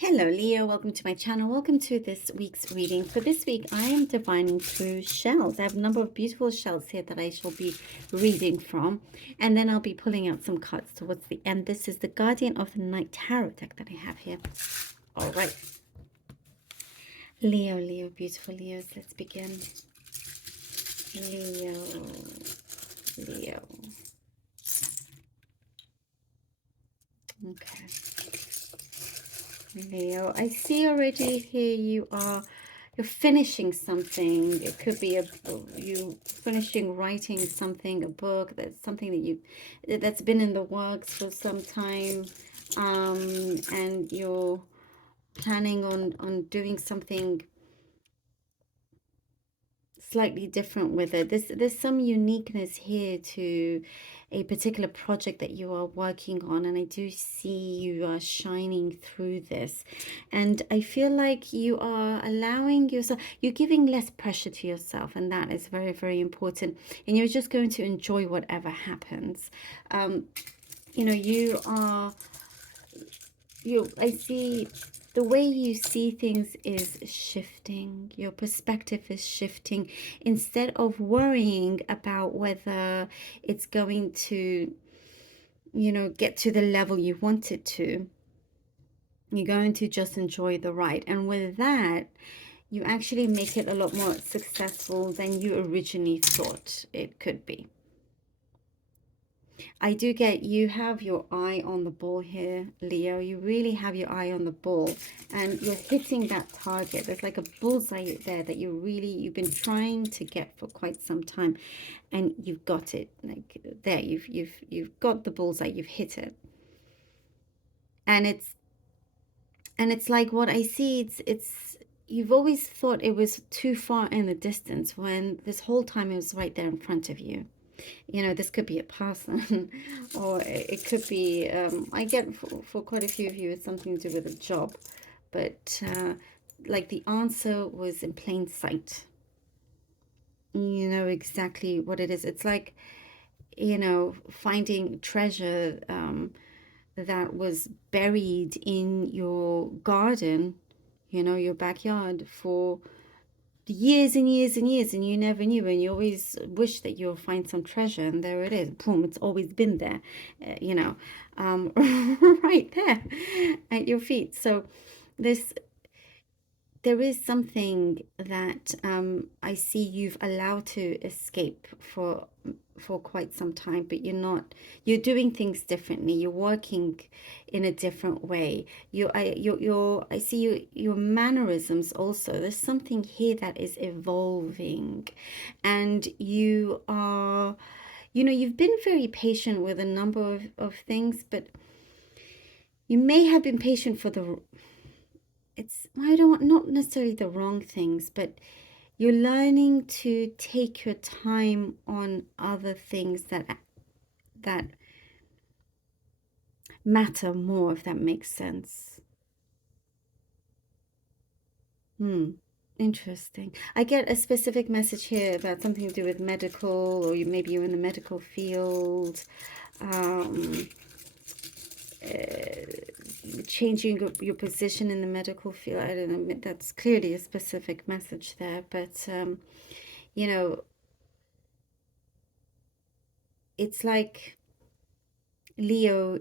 Hello Leo, welcome to my channel. Welcome to this week's reading. For this week, I am divining through shells. I have a number of beautiful shells here that I shall be reading from, and then I'll be pulling out some cards towards the end. This is the Guardian of the Night Tarot deck that I have here. All right. Leo, beautiful Leos, let's begin. Leo. Okay. Leo, I see already here you're finishing something. It could be you finishing writing something, a book. That's something that's been in the works for some time, and you're planning on doing something slightly different with it. There's some uniqueness here to a particular project that you are working on, and I do see you are shining through this, and I feel like you are allowing yourself, you're giving less pressure to yourself, and that is very, very important, and you're just going to enjoy whatever happens. I see the way you see things is shifting. Your perspective is shifting. Instead of worrying about whether it's going to, get to the level you want it to, you're going to just enjoy the ride. And with that, you actually make it a lot more successful than you originally thought it could be. I do get you have your eye on the ball here, Leo. You really have your eye on the ball, and you're hitting that target. There's like a bullseye there that you've been trying to get for quite some time, and you've got it. Like there, you've got the bullseye. You've hit it, and it's like what I see. It's you've always thought it was too far in the distance when this whole time it was right there in front of you. This could be a person or it could be, I get for quite a few of you, it's something to do with a job, but like the answer was in plain sight. You know exactly what it is. It's like, finding treasure that was buried in your garden, your backyard for years and years and years, and you never knew, and you always wish that you'll find some treasure, and there it is. Boom, it's always been there, right there at your feet. So there is something that I see you've allowed to escape for quite some time, but you're doing things differently. You're working in a different way. I see your mannerisms also. There's something here that is evolving, and you are, you've been very patient with a number of things, but you may have been patient for I don't, not necessarily the wrong things, but you're learning to take your time on other things that matter more, if that makes sense. Interesting. I get a specific message here about something to do with medical, or maybe you're in the medical field. Changing your position in the medical field. I don't know, that's clearly a specific message there, but it's like, Leo,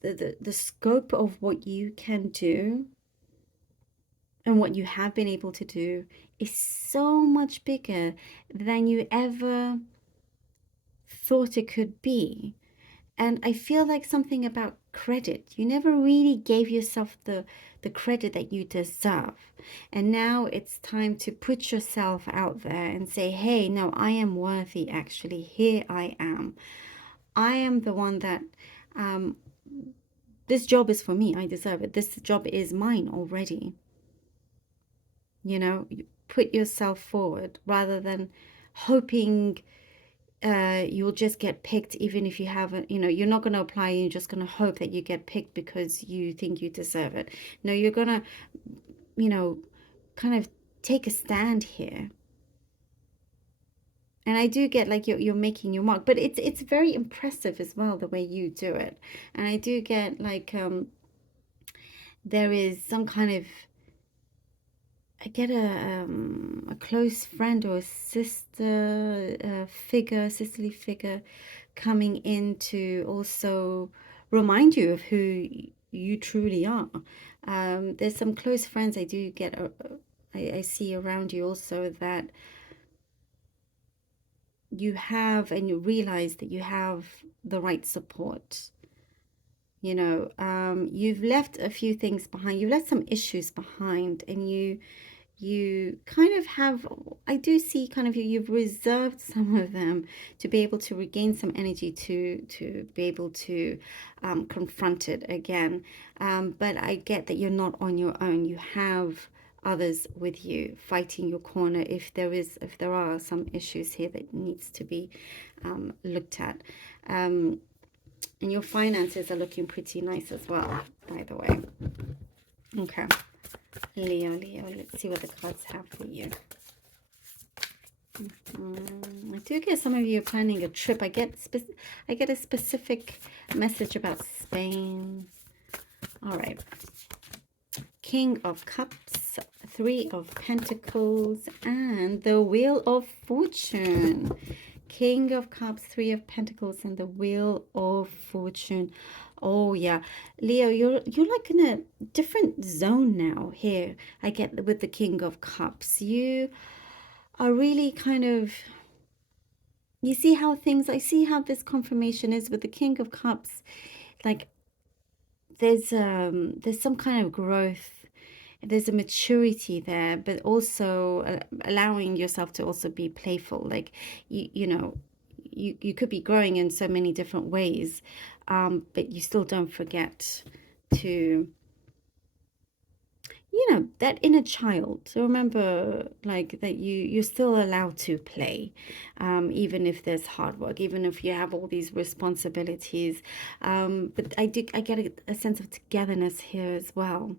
the scope of what you can do and what you have been able to do is so much bigger than you ever thought it could be. And I feel like something about credit. You never really gave yourself the credit that you deserve. And now it's time to put yourself out there and say, hey, no, I am worthy, actually. Here I am. I am the one that, this job is for me. I deserve it. This job is mine already. You put yourself forward rather than hoping you'll just get picked, even if you haven't, you're not going to apply, you're just going to hope that you get picked because you think you deserve it. No, you're going to, kind of take a stand here. And I do get like you're making your mark, but it's very impressive as well, the way you do it. And I do get like, there is some kind of, I get a close friend or a sister figure, sisterly figure coming in to also remind you of who you truly are. There's some close friends I do get, I see around you also, that you have, and you realize that you have the right support. You know, you've left a few things behind. You've left some issues behind, and you kind of have, I do see kind of you've reserved some of them to be able to regain some energy to be able to confront it again. But I get that you're not on your own. You have others with you fighting your corner if there are some issues here that needs to be looked at. And your finances are looking pretty nice as well, by the way. Okay. Leo, let's see what the cards have for you. I do get some of you are planning a trip. I get a specific message about Spain. All right. King of Cups, Three of Pentacles, and the Wheel of Fortune. King of Cups, Three of Pentacles, and the Wheel of Fortune. Oh yeah, Leo, you're like in a different zone now here. I get with the King of Cups. You are really kind of, you see how things, I see how this confirmation is with the King of Cups. Like there's some kind of growth. There's a maturity there, but also allowing yourself to also be playful. Like you know, you could be growing in so many different ways, but you still don't forget to, you know, that inner child. So remember, like that you're still allowed to play, even if there's hard work, even if you have all these responsibilities. But I get a sense of togetherness here as well.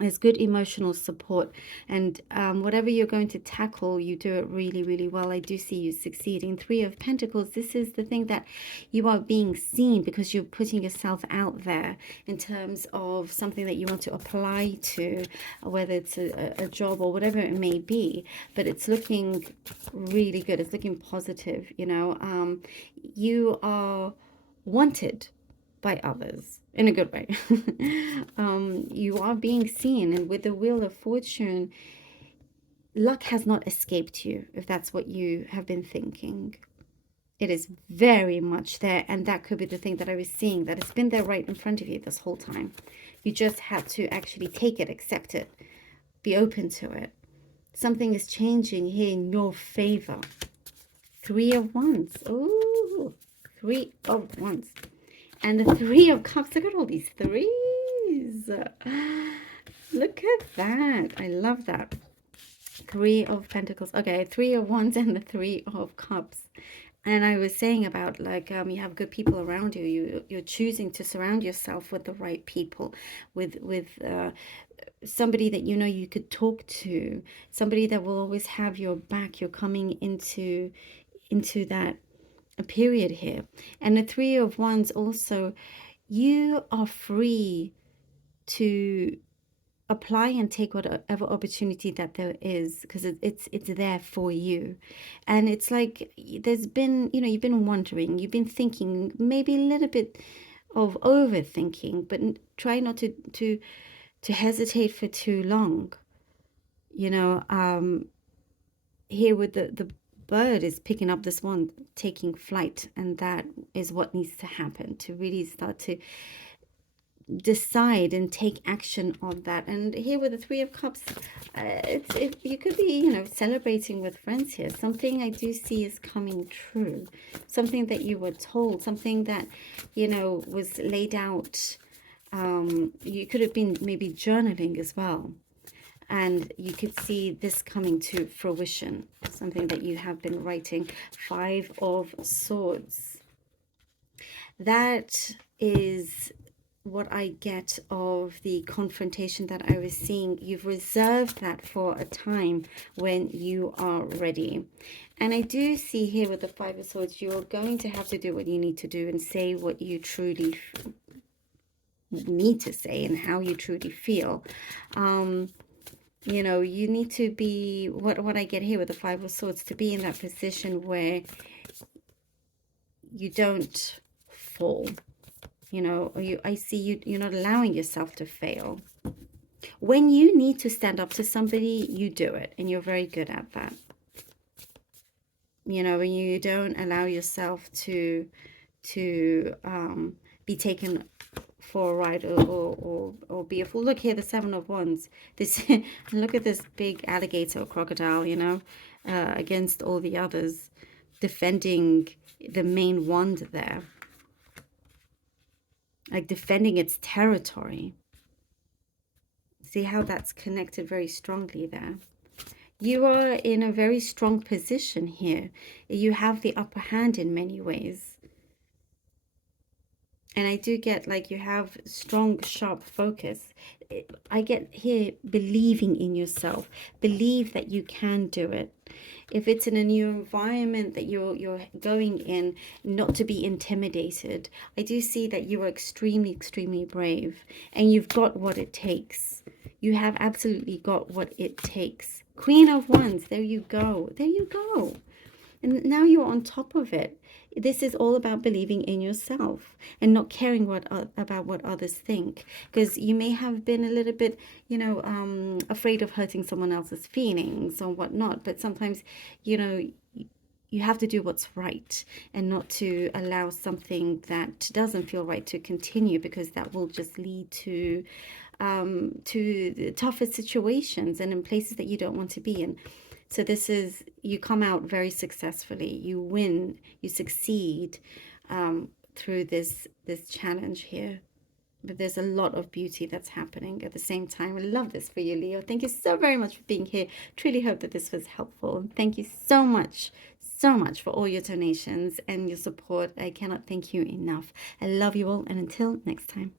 There's good emotional support, and whatever you're going to tackle, you do it really, really well. I do see you succeeding. Three of Pentacles, this is the thing that you are being seen because you're putting yourself out there in terms of something that you want to apply to, whether it's a job or whatever it may be. But it's looking really good. It's looking positive, you know. You are wanted by others in a good way. You are being seen, and with the Wheel of Fortune, luck has not escaped you, if that's what you have been thinking. It is very much there, and that could be the thing that I was seeing, that it's been there right in front of you this whole time. You just had to actually take it, accept it, be open to it. Something is changing here in your favor. Three of Wands. Oh, Three of Wands. And the Three of Cups. Look at all these threes. Look at that. I love that. Three of Pentacles. Okay, Three of Wands and the Three of Cups. And I was saying about, like, you have good people around you. You're choosing to surround yourself with the right people, with somebody that you know you could talk to, somebody that will always have your back. You're coming into that a period here. And the Three of Wands also, you are free to apply and take whatever opportunity that there is, because it's there for you. And it's like there's been, you know, you've been wondering, you've been thinking, maybe a little bit of overthinking, but try not to hesitate for too long. You know, here with the bird is picking up this one taking flight, and that is what needs to happen to really start to decide and take action on that. And here with the Three of Cups, you could be, you know, celebrating with friends here. Something I do see is coming true, something that you were told, something that, you know, was laid out. You could have been maybe journaling as well, and you could see this coming to fruition, something that you have been writing. Five of Swords. That is what I get of the confrontation that I was seeing. You've reserved that for a time when you are ready. And I do see here with the Five of Swords, you're going to have to do what you need to do and say what you truly need to say and how you truly feel. You know, you need to be, what I get here with the Five of Swords, to be in that position where you don't fall. You know, I see you're not allowing yourself to fail. When you need to stand up to somebody, you do it, and you're very good at that. You know, when you don't allow yourself to be taken for a ride, or be a fool. Look here, the Seven of Wands. This look at this big alligator or crocodile, you know, against all the others, defending the main wand there, like defending its territory. See how that's connected very strongly there. You are in a very strong position here. You have the upper hand in many ways. And I do get like you have strong, sharp focus. I get here believing in yourself. Believe that you can do it. If it's in a new environment that you're going in, not to be intimidated. I do see that you are extremely, extremely brave. And you've got what it takes. You have absolutely got what it takes. Queen of Wands, there you go. There you go. And now you're on top of it. This is all about believing in yourself and not caring about what others think. Because you may have been a little bit, you know, afraid of hurting someone else's feelings or whatnot. But sometimes, you know, you have to do what's right and not to allow something that doesn't feel right to continue, because that will just lead to tougher situations and in places that you don't want to be in. So this is, you come out very successfully. You win, you succeed through this challenge here. But there's a lot of beauty that's happening at the same time. I love this for you, Leo. Thank you so very much for being here. Truly hope that this was helpful. Thank you so much for all your donations and your support. I cannot thank you enough. I love you all, and until next time.